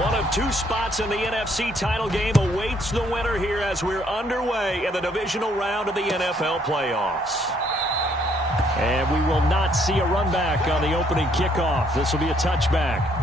One of two spots in the NFC title game awaits the winner here as we're underway in the divisional round of the NFL playoffs. And we will not see a run back on the opening kickoff. This will be a touchback.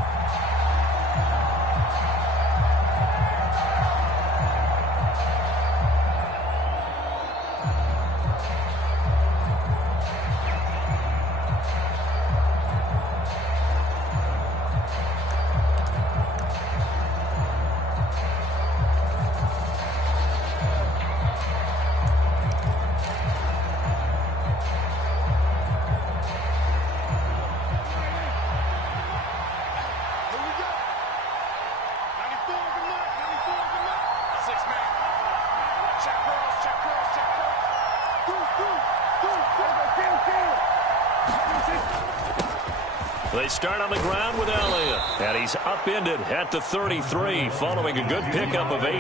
They start on the ground with Elliott, and he's upended at the 33 following a good pickup of 8.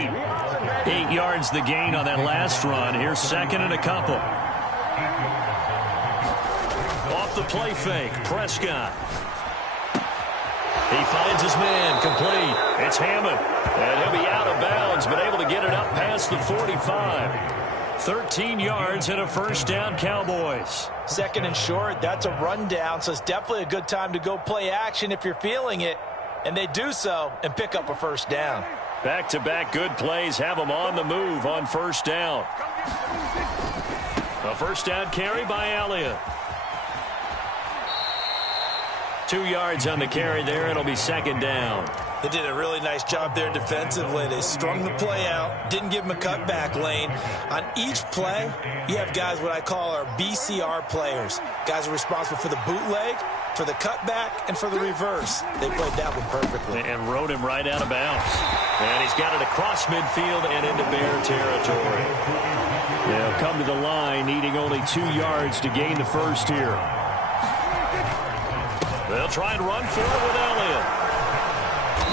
8 yards the gain on that last run. Here's second and a couple. Off the play fake, Prescott. He finds his man, complete. It's Hammond, and he'll be out of bounds, but able to get it up past the 45. 13 yards and a first down, Cowboys. Second and short, that's a rundown, so it's definitely a good time to go play action if you're feeling it. And they do so and pick up a first down. Back-to-back good plays have them on the move on first down. A first down carry by Elliott. 2 yards on the carry there. It'll be second down. They did a really nice job there defensively. They strung the play out, didn't give them a cutback lane. On each play, you have guys what I call our BCR players. Guys are responsible for the bootleg, for the cutback, and for the reverse. They played that one perfectly. And rode him right out of bounds. And he's got it across midfield and into Bear territory. They'll come to the line, needing only 2 yards to gain the first here. They'll try and run for it with Elliott.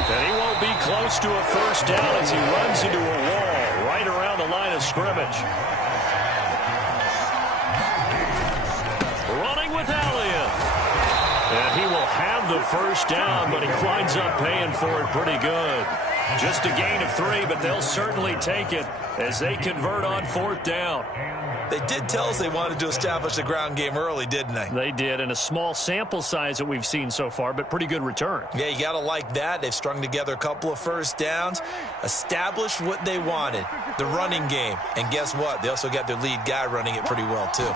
And he won't be close to a first down as he runs into a wall right around the line of scrimmage. Running with Elliott. And he will have the first down, but he winds up paying for it pretty good. Just a gain of 3, but they'll certainly take it as they convert on fourth down. They did tell us they wanted to establish the ground game early, didn't they? They did, in a small sample size that we've seen so far, but pretty good return. Yeah, you got to like that. They've strung together a couple of first downs, established what they wanted, the running game. And guess what? They also got their lead guy running it pretty well, too.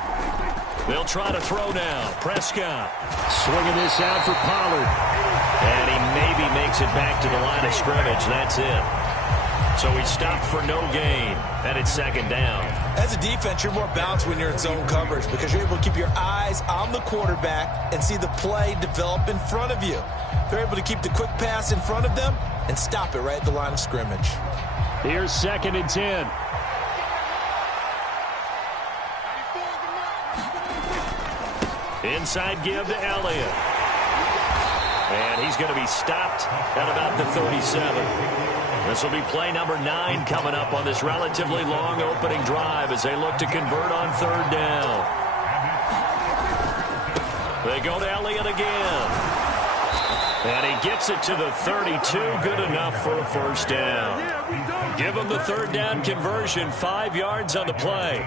They'll try to throw now. Prescott swinging this out for Pollard. And he maybe makes it back to the line of scrimmage. That's it. So he stopped for no gain, and it's second down. As a defense, you're more balanced when you're in zone coverage because you're able to keep your eyes on the quarterback and see the play develop in front of you. They're able to keep the quick pass in front of them and stop it right at the line of scrimmage. Here's second and 10. Inside give to Elliott. And he's going to be stopped at about the 37. This will be play number 9 coming up on this relatively long opening drive as they look to convert on third down. They go to Elliott again. And he gets it to the 32. Good enough for a first down. Give him the third down conversion. 5 yards on the play.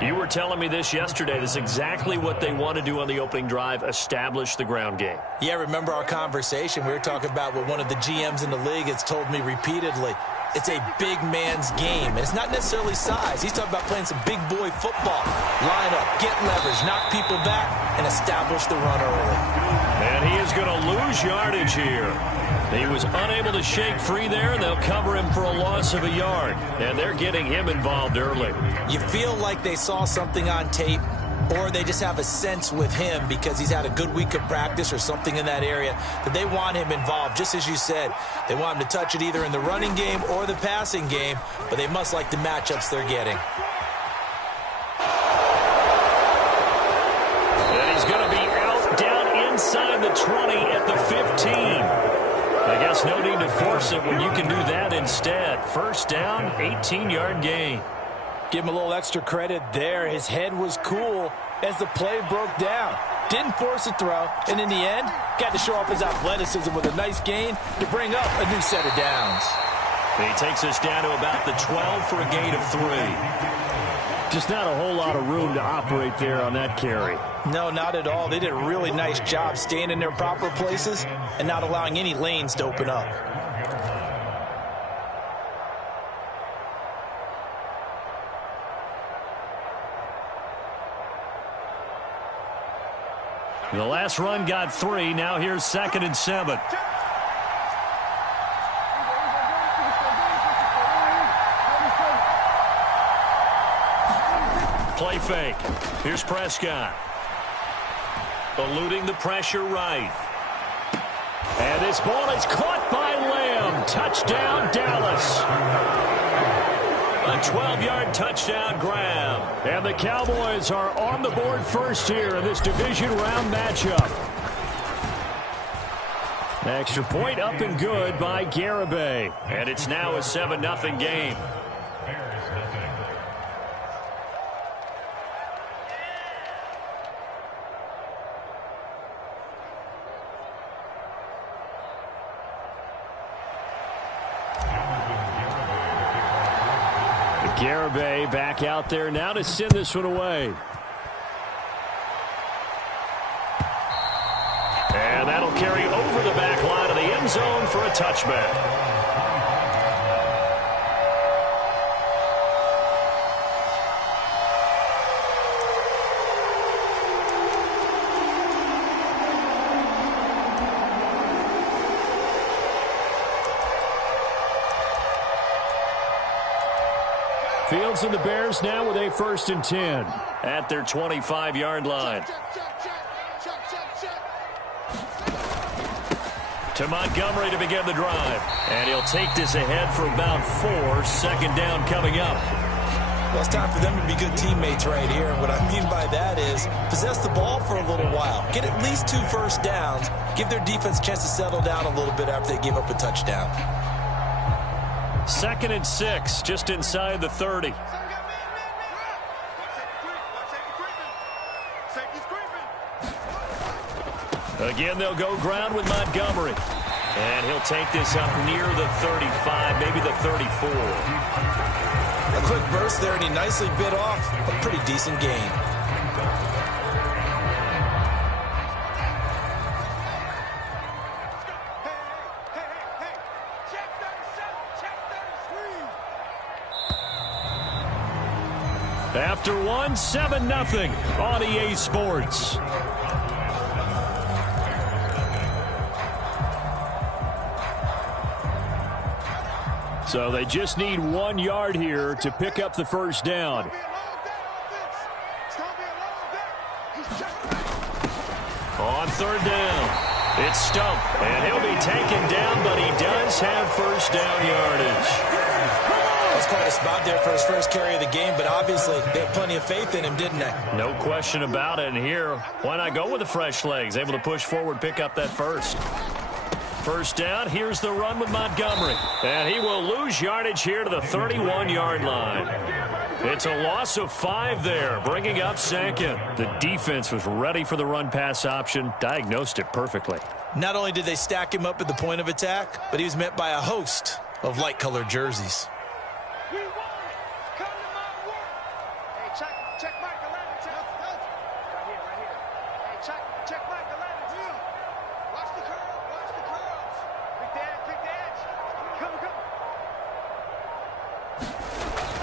You were telling me this yesterday. This is exactly what they want to do on the opening drive, establish the ground game. Yeah, remember our conversation. We were talking about what one of the GMs in the league has told me repeatedly. It's a big man's game, and it's not necessarily size. He's talking about playing some big boy football. Line up, get leverage, knock people back, and establish the run early. And he is going to lose yardage here. He was unable to shake free there, and they'll cover him for a loss of a yard. And they're getting him involved early. You feel like they saw something on tape, or they just have a sense with him because he's had a good week of practice or something in that area that they want him involved. Just as you said, they want him to touch it either in the running game or the passing game, but they must like the matchups they're getting. And he's going to be out down inside the 20 at the 15. I guess no need to force it when you can do that instead. First down, 18-yard gain. Give him a little extra credit there. His head was cool as the play broke down. didn't force a throw, and in the end, got to show off his athleticism with a nice gain to bring up a new set of downs. He takes us down to about the 12 for a gain of 3. Just not a whole lot of room to operate there on that carry. No, not at all. They did a really nice job staying in their proper places and not allowing any lanes to open up. The last run got 3. Now here's 2nd and 7. Play fake. Here's Prescott. Eluding the pressure right. And this ball is caught by Lamb. Touchdown, Dallas. A 12-yard touchdown grab. And the Cowboys are on the board first here in this division round matchup. Extra point up and good by Garibay. And it's now a 7-0 game. Garibay back out there now to send this one away. And that'll carry over the back line of the end zone for a touchback. Fields and the Bears now with a 1st and 10 at their 25-yard line. To Montgomery to begin the drive. And he'll take this ahead for about 4. 2nd down coming up. Well, it's time for them to be good teammates right here. And what I mean by that is possess the ball for a little while. Get at least 2 first downs. Give their defense a chance to settle down a little bit after they give up a touchdown. 2nd and 6, just inside the 30. Again, they'll go ground with Montgomery. And he'll take this up near the 35, maybe the 34. A quick burst there, and he nicely bit off a pretty decent gain. After 1, 7-0 on EA Sports. So they just need 1 yard here to pick up the first down. On 3rd down, it's Stump, and he'll be taken down, but he does have first down yardage. That's quite a spot there for his first carry of the game, but obviously they had plenty of faith in him, didn't they? No question about it. And here, why not go with the fresh legs? Able to push forward, pick up that first. First down, here's the run with Montgomery. And he will lose yardage here to the 31-yard line. It's a loss of 5 there, bringing up 2nd. The defense was ready for the run-pass option, diagnosed it perfectly. Not only did they stack him up at the point of attack, but he was met by a host of light-colored jerseys.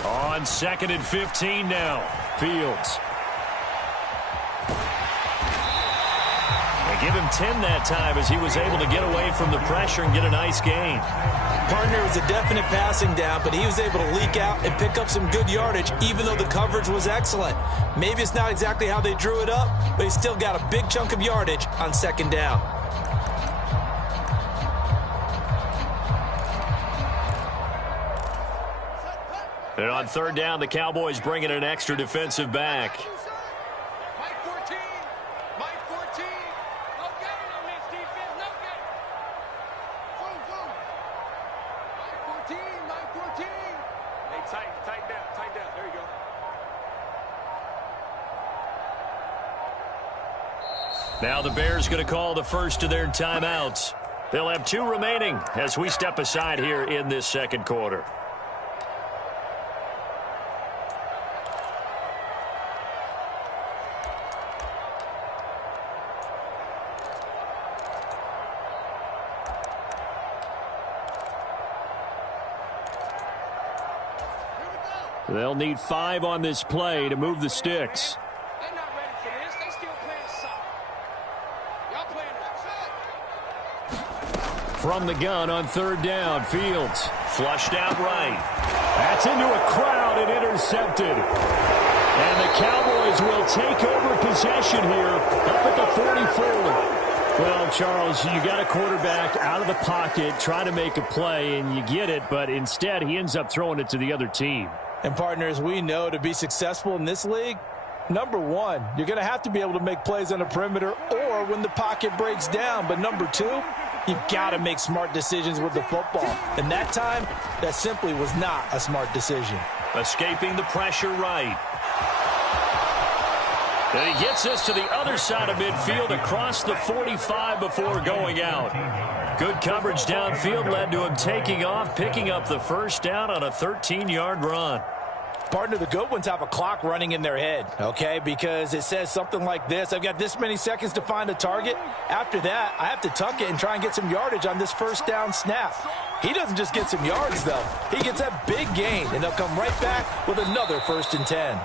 On 2nd and 15 now. Fields. They give him 10 that time as he was able to get away from the pressure and get a nice gain. Partner was a definite passing down, but he was able to leak out and pick up some good yardage, even though the coverage was excellent. Maybe it's not exactly how they drew it up, but he still got a big chunk of yardage on 2nd down. And on 3rd down, the Cowboys bring in an extra defensive back. Mike 14. Mike 14. No getting on this defense. No getting. Mike 14. Mike 14. Hey, tighten down. Tighten down. There you go. Now the Bears going to call the first of their timeouts. They'll have 2 remaining as we step aside here in this second quarter. They'll need 5 on this play to move the sticks. They're not ready for this. They still playing soft. Y'all playing outside. From the gun on 3rd down, Fields. Flushed out right. That's into a crowd and intercepted. And the Cowboys will take over possession here up at the 44. Well, Charles, you got a quarterback out of the pocket trying to make a play, and you get it, but instead he ends up throwing it to the other team. And partners, we know to be successful in this league, number 1, you're going to have to be able to make plays on the perimeter or when the pocket breaks down. But number 2, you've got to make smart decisions with the football. And that time, that simply was not a smart decision. Escaping the pressure right. And he gets us to the other side of midfield across the 45 before going out. Good coverage downfield led to him taking off, picking up the first down on a 13-yard run. Partner, the good ones have a clock running in their head, okay? Because it says something like this: I've got this many seconds to find a target. After that, I have to tuck it and try and get some yardage on this first down snap. He doesn't just get some yards, though. He gets that big gain, and they'll come right back with another 1st and 10.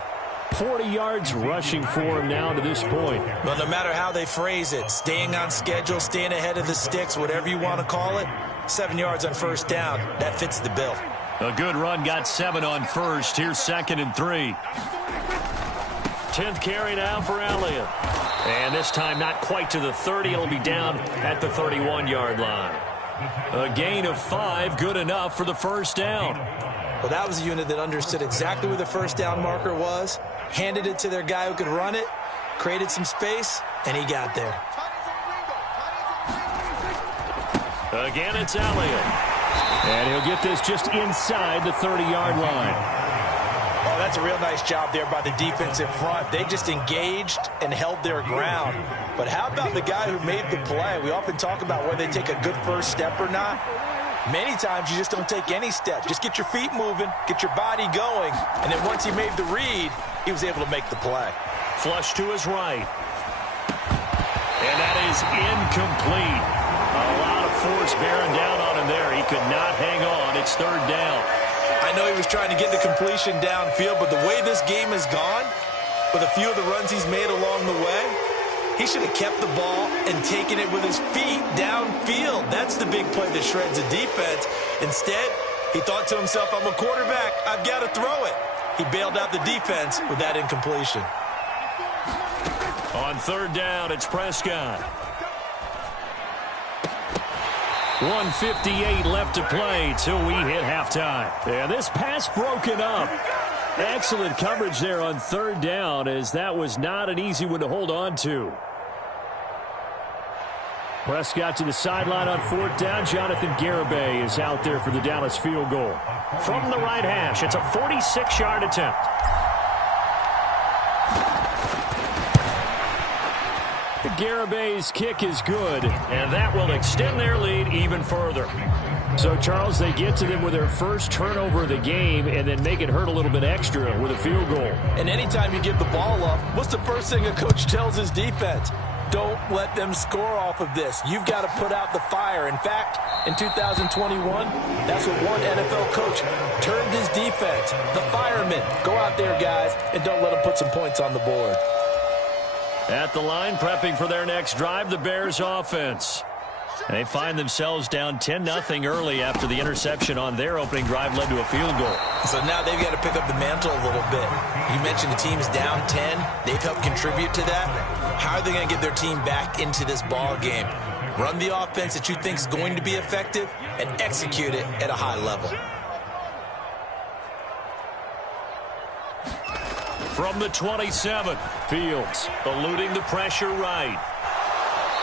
40 yards rushing for him now to this point. Well, no matter how they phrase it, staying on schedule, staying ahead of the sticks, whatever you want to call it, 7 yards on 1st down, that fits the bill. A good run, got 7 on 1st. Here's 2nd and 3. 10th carry now for Elliott. And this time not quite to the 30. It'll be down at the 31-yard line. A gain of 5, good enough for the first down. Well, that was a unit that understood exactly where the first down marker was, handed it to their guy who could run it, created some space, and he got there. Again, it's Elliott. And he'll get this just inside the 30-yard line. Oh, that's a real nice job there by the defensive front. They just engaged and held their ground. But how about the guy who made the play? We often talk about whether they take a good first step or not. Many times you just don't take any step. Just get your feet moving, get your body going, and then once he made the read, he was able to make the play. Flush to his right. And that is incomplete. A lot of force bearing down on him there. He could not hang on. It's 3rd down. I know he was trying to get the completion downfield, but the way this game has gone, with a few of the runs he's made along the way, he should have kept the ball and taken it with his feet downfield. That's the big play that shreds a defense. Instead, he thought to himself, I'm a quarterback, I've got to throw it. He bailed out the defense with that incompletion. On 3rd down, it's Prescott. 1:58 left to play till we hit halftime. Yeah, this pass broken up. Excellent coverage there on 3rd down, as that was not an easy one to hold on to. Prescott to the sideline on 4th down. Jonathan Garibay is out there for the Dallas field goal. From the right hash, it's a 46-yard attempt. The Garibay's kick is good, and that will extend their lead even further. So, Charles, they get to them with their first turnover of the game and then make it hurt a little bit extra with a field goal. And anytime you give the ball up, what's the first thing a coach tells his defense? Don't let them score off of this. You've got to put out the fire. In fact, in 2021, that's what one NFL coach termed his defense, the firemen. Go out there, guys, and don't let them put some points on the board. At the line, prepping for their next drive, the Bears offense. They find themselves down 10-0 early after the interception on their opening drive led to a field goal. So now they've got to pick up the mantle a little bit. You mentioned the team's down 10. They've helped contribute to that. How are they going to get their team back into this ball game? Run the offense that you think is going to be effective and execute it at a high level. From the 27, Fields eluding the pressure right.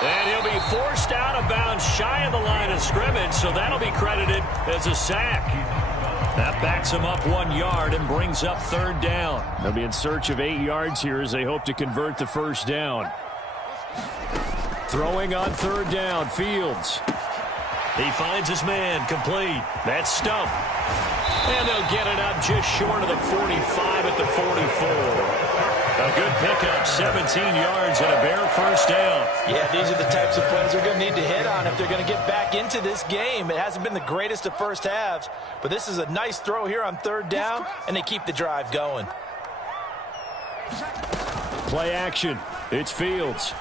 And he'll be forced out of bounds shy of the line of scrimmage, so that'll be credited as a sack. That backs him up 1 yard and brings up 3rd down. They'll be in search of 8 yards here as they hope to convert the first down. Throwing on third down, Fields. He finds his man, complete. That's Stump. And they'll get it up just short of the 45 at the 44. A good pickup, 17 yards and a Bear first down. Yeah, these are the types of plays they're going to need to hit on if they're going to get back into this game. It hasn't been the greatest of first halves, but this is a nice throw here on third down, and they keep the drive going. Play action. It's Fields.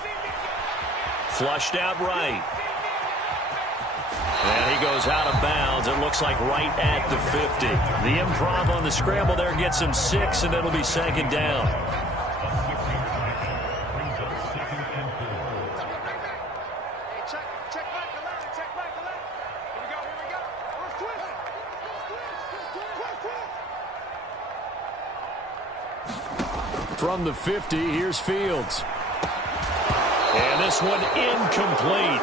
Flushed out right. And he goes out of bounds. It looks like right at the 50. The improv on the scramble there gets him 6, and it'll be second down. From the 50, here's Fields. And this one incomplete.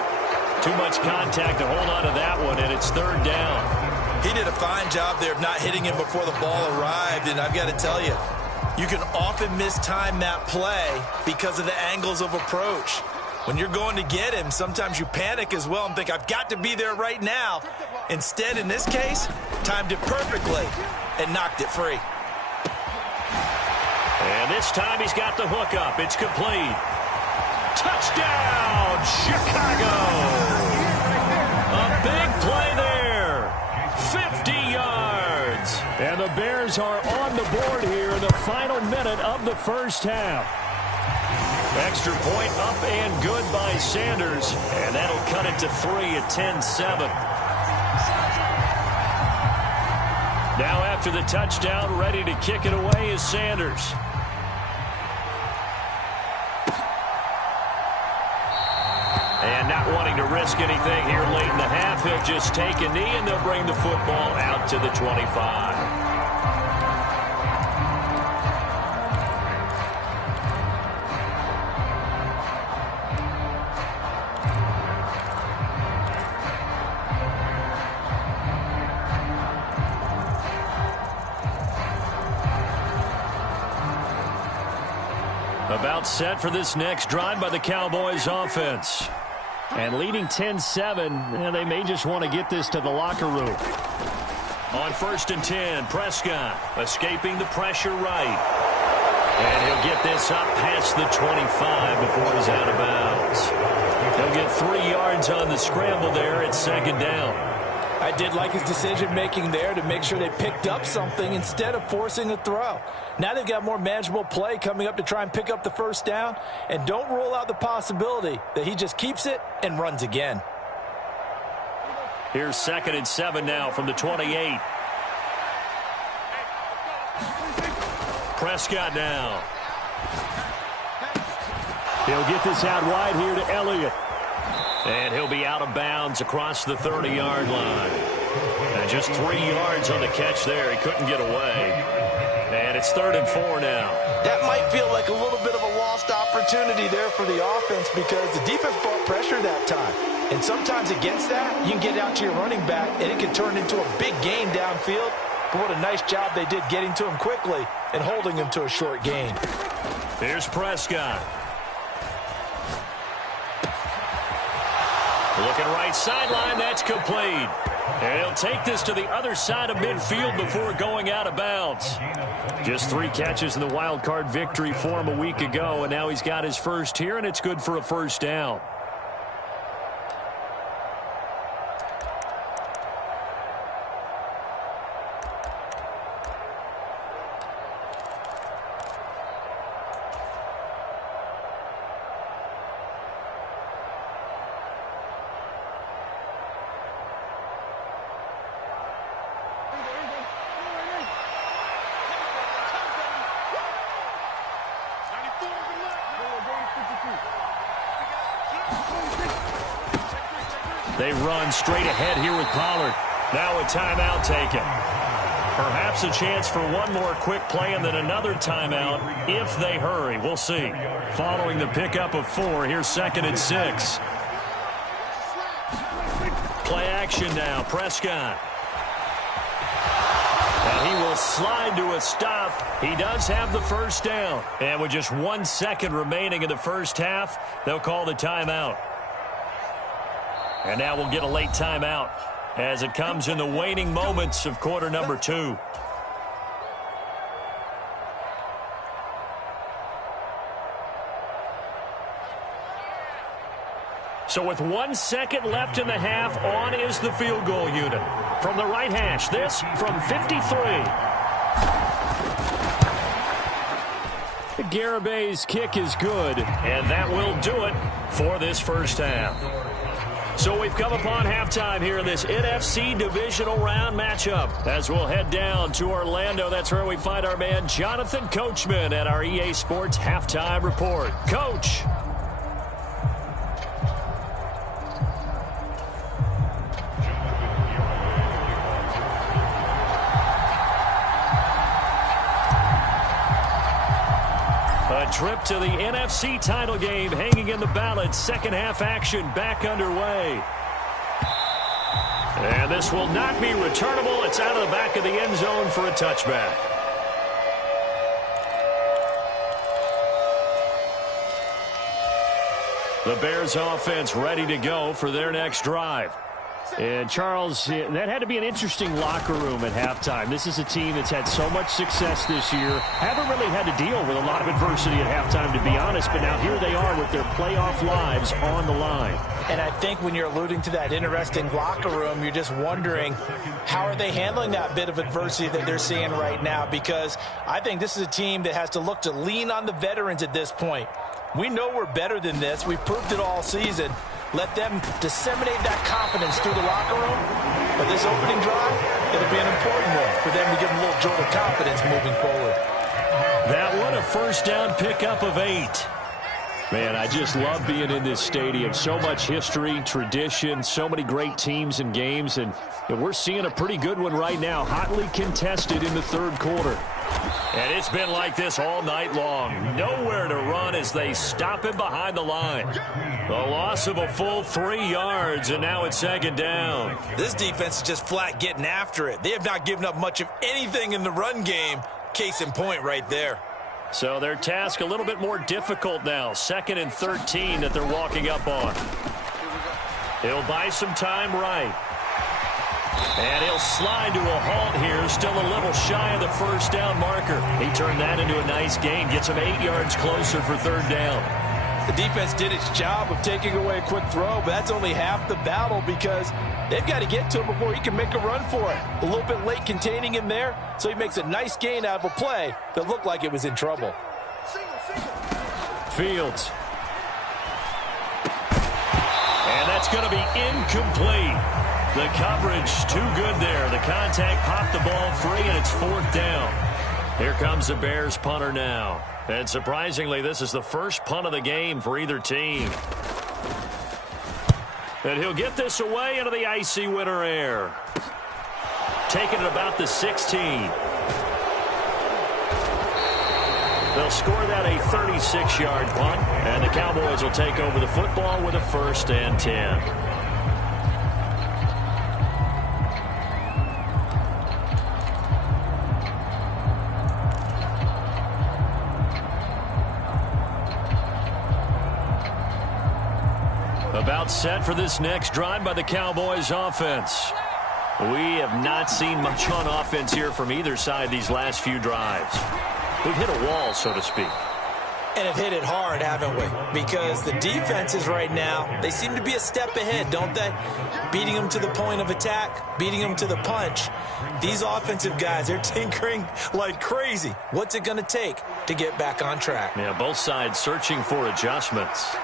Too much contact to hold on to that one, and it's third down. He did a fine job there of not hitting him before the ball arrived, and I've got to tell you, you can often mistime that play because of the angles of approach. When you're going to get him, sometimes you panic as well and think, I've got to be there right now. Instead, in this case, timed it perfectly and knocked it free. And this time he's got the hook up. It's complete. Touchdown, Chicago! A big play there. 50 yards. And the Bears are on the board here in the final minute of the first half. Extra point up and good by Sanders. And that'll cut it to 3 at 10-7. Now after the touchdown, ready to kick it away is Sanders. And not wanting to risk anything here late in the half, he'll just take a knee and they'll bring the football out to the 25. About set for this next drive by the Cowboys offense. And leading 10-7, they may just want to get this to the locker room. On 1st and 10, Prescott escaping the pressure right. And he'll get this up past the 25 before he's out of bounds. He'll get 3 yards on the scramble there at second down. I did like his decision-making there to make sure they picked up something instead of forcing a throw. Now they've got more manageable play coming up to try and pick up the first down, and don't rule out the possibility that he just keeps it and runs again. Here's 2nd and 7 now from the 28. Prescott now. He'll get this out wide here to Elliott. And he'll be out of bounds across the 30-yard line. And just 3 yards on the catch there. He couldn't get away. And it's 3rd and 4 now. That might feel like a little bit of a lost opportunity there for the offense because the defense brought pressure that time. And sometimes against that, you can get out to your running back, and it can turn into a big gain downfield. But what a nice job they did getting to him quickly and holding him to a short gain. Here's Prescott. Looking right sideline, that's complete. And he'll take this to the other side of midfield before going out of bounds. Just 3 catches in the wild card victory for him a week ago, and now he's got his first here, and it's good for a first down. They run straight ahead here with Pollard. Now a timeout taken. Perhaps a chance for one more quick play and then another timeout if they hurry. We'll see. Following the pickup of 4, here's 2nd and 6. Play action now. Prescott. And he will slide to a stop. He does have the first down. And with just 1 second remaining in the first half, they'll call the timeout. And now we'll get a late timeout as it comes in the waning moments of quarter number 2. So with 1 second left in the half, on is the field goal unit. From the right hash, this from 53. Garabay's kick is good, and that will do it for this first half. So we've come upon halftime here in this NFC divisional round matchup. As we'll head down to Orlando, that's where we find our man Jonathan Coachman at our EA Sports Halftime Report. Coach. A trip to the NFC title game hanging in the balance. Second half action back underway. And this will not be returnable. It's out of the back of the end zone for a touchback. The Bears offense ready to go for their next drive. And, Charles, that had to be an interesting locker room at halftime. This is a team that's had so much success this year. Haven't really had to deal with a lot of adversity at halftime, to be honest. But now here they are with their playoff lives on the line. And I think when you're alluding to that interesting locker room, you're just wondering how are they handling that bit of adversity that they're seeing right now? Because I think this is a team that has to look to lean on the veterans at this point. We know we're better than this. We've proved it all season. Let them disseminate that confidence through the locker room. But this opening drive, it'll be an important one for them to give them a little jolt of confidence moving forward. That one, a first down pickup of 8. Man, I just love being in this stadium. So much history, tradition, so many great teams and games. And we're seeing a pretty good one right now, hotly contested in the third quarter. And it's been like this all night long. Nowhere to run as they stop him behind the line. The loss of a full 3 yards, and now it's second down. This defense is just flat getting after it. They have not given up much of anything in the run game. Case in point right there. So their task a little bit more difficult now. 2nd and 13 that they're walking up on. He'll buy some time right. And he'll slide to a halt here. Still a little shy of the first down marker. He turned that into a nice gain. Gets him 8 yards closer for third down. The defense did its job of taking away a quick throw, but that's only half the battle because they've got to get to him before he can make a run for it. A little bit late containing him there, so he makes a nice gain out of a play that looked like it was in trouble. Fields. And that's going to be incomplete. The coverage too good there. The contact popped the ball free, and it's fourth down. Here comes the Bears punter now. And surprisingly, this is the first punt of the game for either team. And he'll get this away into the icy winter air. Taking it about the 16. They'll score that a 36-yard punt, and the Cowboys will take over the football with a 1st and 10. About set for this next drive by the Cowboys offense. We have not seen much on offense here from either side these last few drives. We've hit a wall, so to speak. And have hit it hard, haven't we? Because the defenses right now, they seem to be a step ahead, don't they? Beating them to the point of attack, beating them to the punch. These offensive guys, they're tinkering like crazy. What's it going to take to get back on track? Yeah, both sides searching for adjustments.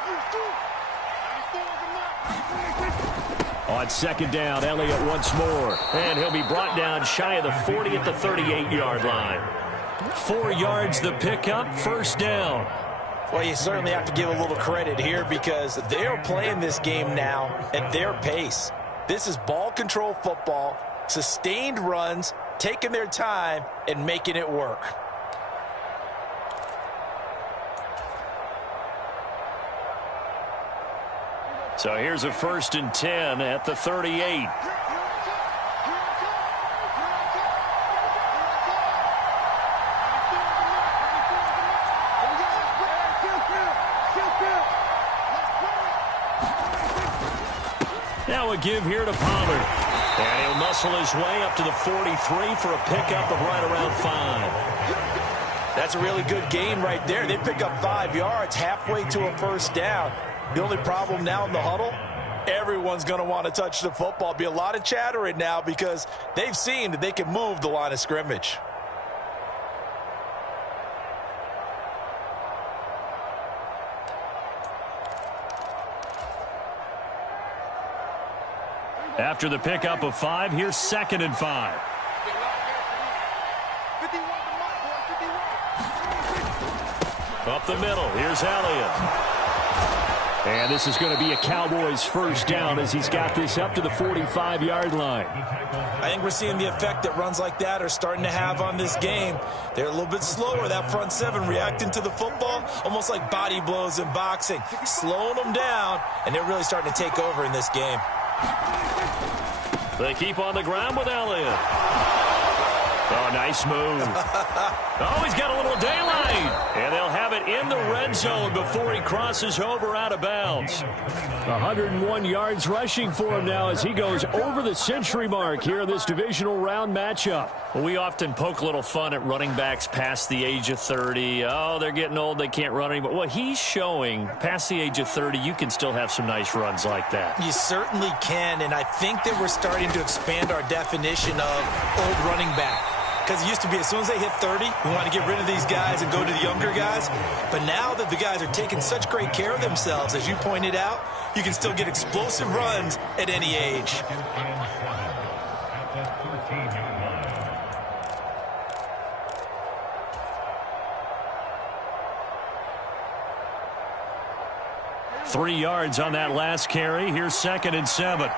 On second down, Elliott once more. And he'll be brought down shy of the 40 at the 38-yard line. 4 yards the pickup, first down. Well, you certainly have to give a little credit here because they're playing this game now at their pace. This is ball control football, sustained runs, taking their time and making it work. So here's a 1st and 10 at the 38. Now a give here to Pollard. And he'll muscle his way up to the 43 for a pickup of right around 5. That's a really good gain right there. They pick up 5 yards halfway to a first down. The only problem now in the huddle, everyone's going to want to touch the football. Be a lot of chattering now because they've seen that they can move the line of scrimmage. After the pickup of 5, here's 2nd and 5. Up the middle, here's Elliott. And this is going to be a Cowboys first down as he's got this up to the 45-yard line. I think we're seeing the effect that runs like that are starting to have on this game. They're a little bit slower, that front 7 reacting to the football, almost like body blows in boxing, slowing them down, and they're really starting to take over in this game. They keep on the ground with Elliott. Oh, nice move. Oh, he's got a little daylight. And they'll have it in the red zone before he crosses over out of bounds. 101 yards rushing for him now as he goes over the century mark here in this divisional round matchup. Well, we often poke a little fun at running backs past the age of 30. Oh, they're getting old, they can't run anymore. Well, he's showing past the age of 30, you can still have some nice runs like that. You certainly can, and I think that we're starting to expand our definition of old running back. Because it used to be as soon as they hit 30, we want to get rid of these guys and go to the younger guys. But now that the guys are taking such great care of themselves, as you pointed out, you can still get explosive runs at any age. Three yards on that last carry. Here's 2nd and 7.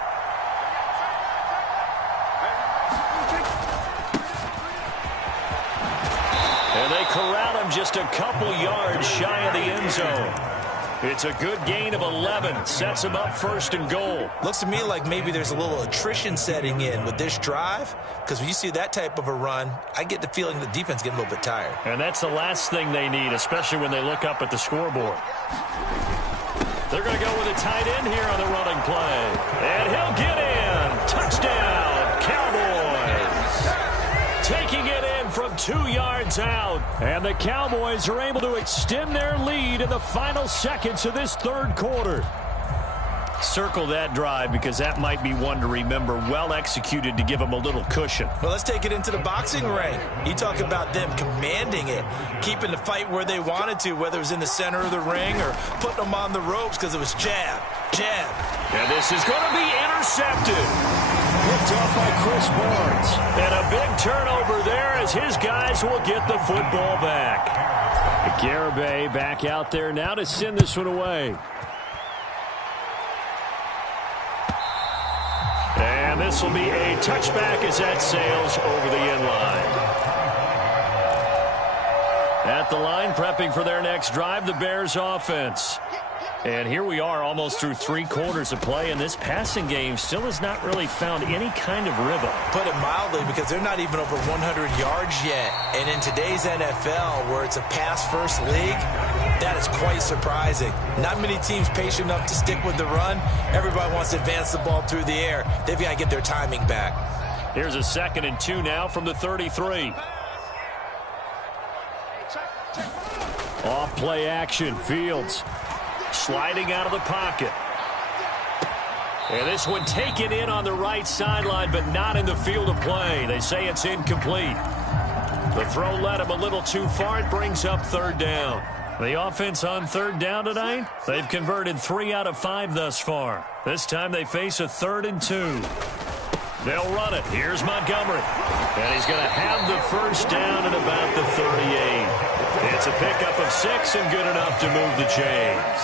And they corral him just a couple yards shy of the end zone. It's a good gain of 11. Sets him up 1st and goal. Looks to me like maybe there's a little attrition setting in with this drive. Because when you see that type of a run, I get the feeling the defense is getting a little bit tired. And that's the last thing they need, especially when they look up at the scoreboard. They're going to go with a tight end here on the running play. And he'll get in. Touchdown, Cowboys. Taking it in from 2 yards out. And the Cowboys are able to extend their lead in the final seconds of this third quarter. Circle that drive because that might be one to remember. Well executed to give them a little cushion. Well, let's take it into the boxing ring. You talk about them commanding it, keeping the fight where they wanted to, whether it was in the center of the ring or putting them on the ropes because it was jab, jab. And this is going to be intercepted. Picked off by Chris Barnes. And a big turnover there as his guys will get the football back. Garibay back out there now to send this one away. And this will be a touchback as that sails over the end line. At the line, prepping for their next drive, the Bears offense. And here we are almost through 3 quarters of play, and this passing game still has not really found any kind of rhythm. Put it mildly, because they're not even over 100 yards yet. And in today's NFL, where it's a pass-first league, that is quite surprising. Not many teams patient enough to stick with the run. Everybody wants to advance the ball through the air. They've got to get their timing back. Here's a 2nd and 2 now from the 33. Off play action, Fields. Sliding out of the pocket. And this one taken in on the right sideline, but not in the field of play. They say it's incomplete. The throw led him a little too far. It brings up 3rd down. The offense on 3rd down tonight, they've converted 3 out of 5 thus far. This time they face a 3rd and 2. They'll run it. Here's Montgomery. And he's going to have the first down at about the 38. It's a pickup of 6 and good enough to move the chains.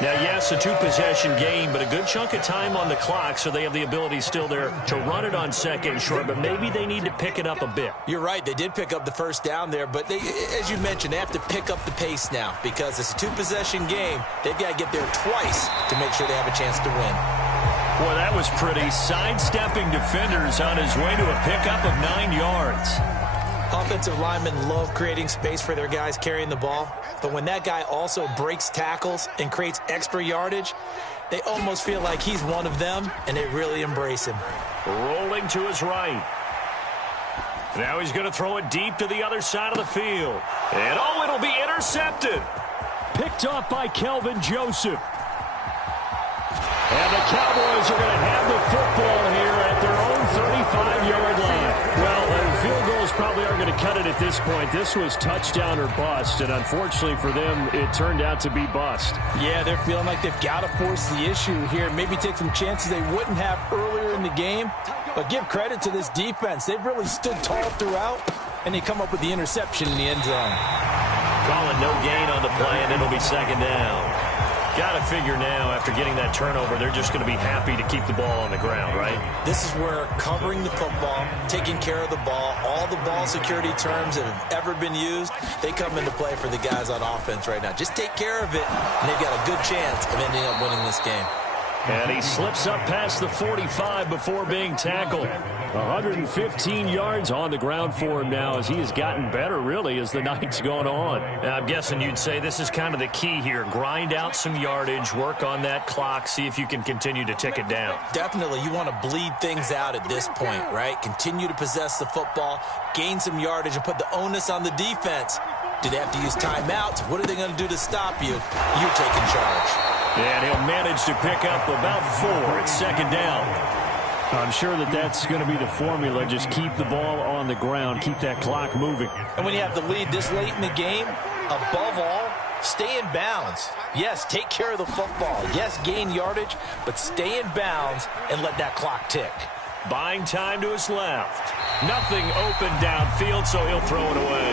Now, yes, a 2-possession game, but a good chunk of time on the clock, so they have the ability still there to run it on 2nd and short, but maybe they need to pick it up a bit. You're right. They did pick up the first down there, but they, as you mentioned, they have to pick up the pace now because it's a 2-possession game. They've got to get there twice to make sure they have a chance to win. Boy, that was pretty. Sidestepping defenders on his way to a pickup of 9 yards. Offensive linemen love creating space for their guys carrying the ball, but when that guy also breaks tackles and creates extra yardage, They almost feel like he's one of them, and they really embrace him. Rolling to his right. Now he's going to throw it deep to the other side of the field. And, oh, it'll be intercepted. Picked off by Kelvin Joseph. And the Cowboys are going to have the football here at their own 35-yard line. Well, field goals probably aren't going to cut it at this point. This was touchdown or bust, and unfortunately for them, it turned out to be bust. Yeah, they're feeling like they've got to force the issue here. Maybe take some chances they wouldn't have earlier in the game. But give credit to this defense. They've really stood tall throughout, and they come up with the interception in the end zone. Calling no gain on the play, and it'll be second down. Got to figure now, after getting that turnover, they're just going to be happy to keep the ball on the ground, right? This is where covering the football, taking care of the ball, all the ball security terms that have ever been used, they come into play for the guys on offense right now. Just take care of it, and they've got a good chance of ending up winning this game. And he slips up past the 45 before being tackled. 115 yards on the ground for him now as he has gotten better, really, as the night's gone on. Now, I'm guessing you'd say this is kind of the key here. Grind out some yardage, work on that clock, see if you can continue to tick it down. Definitely, you want to bleed things out at this point, right? Continue to possess the football, gain some yardage, and put the onus on the defense. Do they have to use timeouts? What are they going to do to stop you? You're taking charge. And he'll manage to pick up about 4 at second down. I'm sure that's going to be the formula. Just keep the ball on the ground. Keep that clock moving. And when you have the lead this late in the game, above all, stay in bounds. Yes, take care of the football. Yes, gain yardage, but stay in bounds and let that clock tick. Buying time to his left. Nothing open downfield, so he'll throw it away.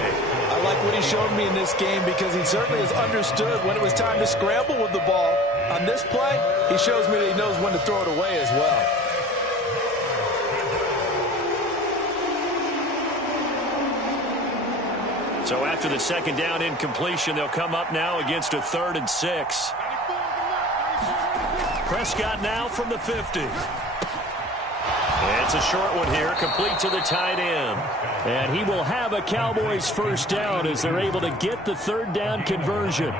I like what he showed me in this game because he certainly has understood when it was time to scramble with the ball. On this play, he shows me that he knows when to throw it away as well. So after the second down incompletion, they'll come up now against a 3rd and 6. Prescott now from the 50. It's a short one here, complete to the tight end. And he will have a Cowboys first down as they're able to get the 3rd down conversion.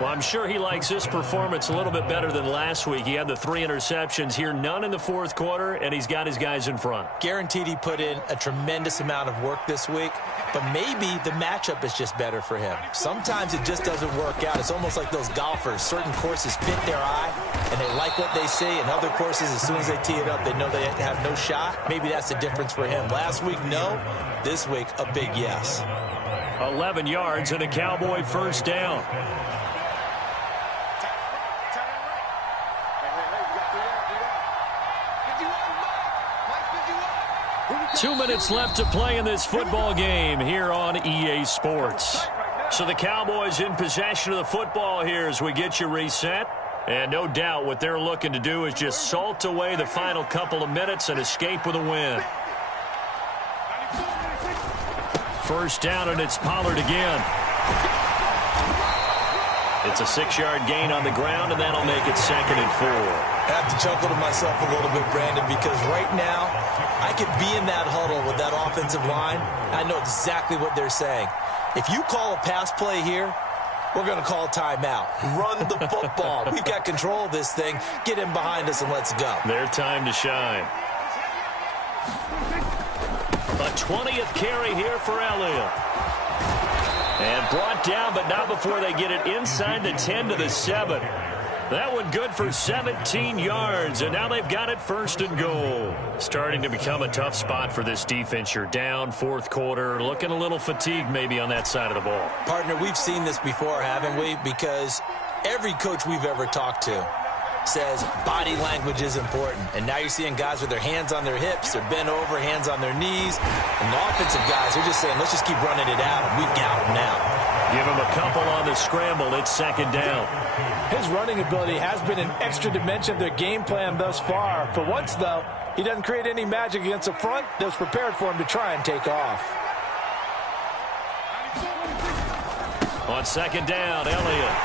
Well, I'm sure he likes this performance a little bit better than last week. He had the 3 interceptions here, none in the 4th quarter, and he's got his guys in front. Guaranteed he put in a tremendous amount of work this week, but maybe the matchup is just better for him. Sometimes it just doesn't work out. It's almost like those golfers. Certain courses fit their eye, and they like what they see, and other courses, as soon as they tee it up, they know they have no shot. Maybe that's the difference for him. Last week, no. This week, a big yes. 11 yards and a Cowboy first down. 2 minutes left to play in this football game here on EA Sports. So the Cowboys in possession of the football here as we get you reset. And no doubt what they're looking to do is just salt away the final couple of minutes and escape with a win. First down, and it's Pollard again. It's a 6-yard gain on the ground, and that'll make it 2nd and 4. I have to chuckle to myself a little bit, Brandon, because right now I could be in that huddle with that offensive line. I know exactly what they're saying. If you call a pass play here, we're going to call timeout. Run the football. We've got control of this thing. Get in behind us and let's go. Their time to shine. A 20th carry here for Elliott. And brought down, but not before they get it inside the 10 to the 7. That one good for 17 yards, and now they've got it 1st and goal. Starting to become a tough spot for this defense. You're down 4th quarter, looking a little fatigued maybe on that side of the ball. Partner, we've seen this before, haven't we? Because every coach we've ever talked to says body language is important. And now you're seeing guys with their hands on their hips, they're bent over, hands on their knees. And the offensive guys are just saying, let's just keep running it out, and we've got them now. Give him a couple on the scramble. It's 2nd down. His running ability has been an extra dimension of their game plan thus far. For once, though, he doesn't create any magic against the front that's prepared for him to try and take off. On 2nd down, Elliott.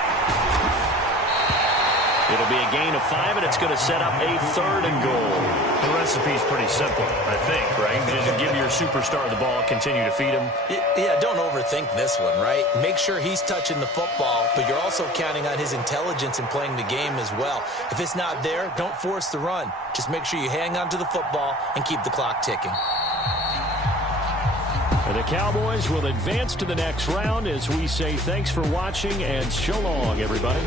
It'll be a gain of 5, and it's going to set up a 3rd and goal. The recipe's pretty simple, I think, right? Just give your superstar of the ball, continue to feed him. Yeah, don't overthink this one, right? Make sure he's touching the football, but you're also counting on his intelligence in playing the game as well. If it's not there, don't force the run. Just make sure you hang on to the football and keep the clock ticking. And the Cowboys will advance to the next round as we say thanks for watching and so long, everybody.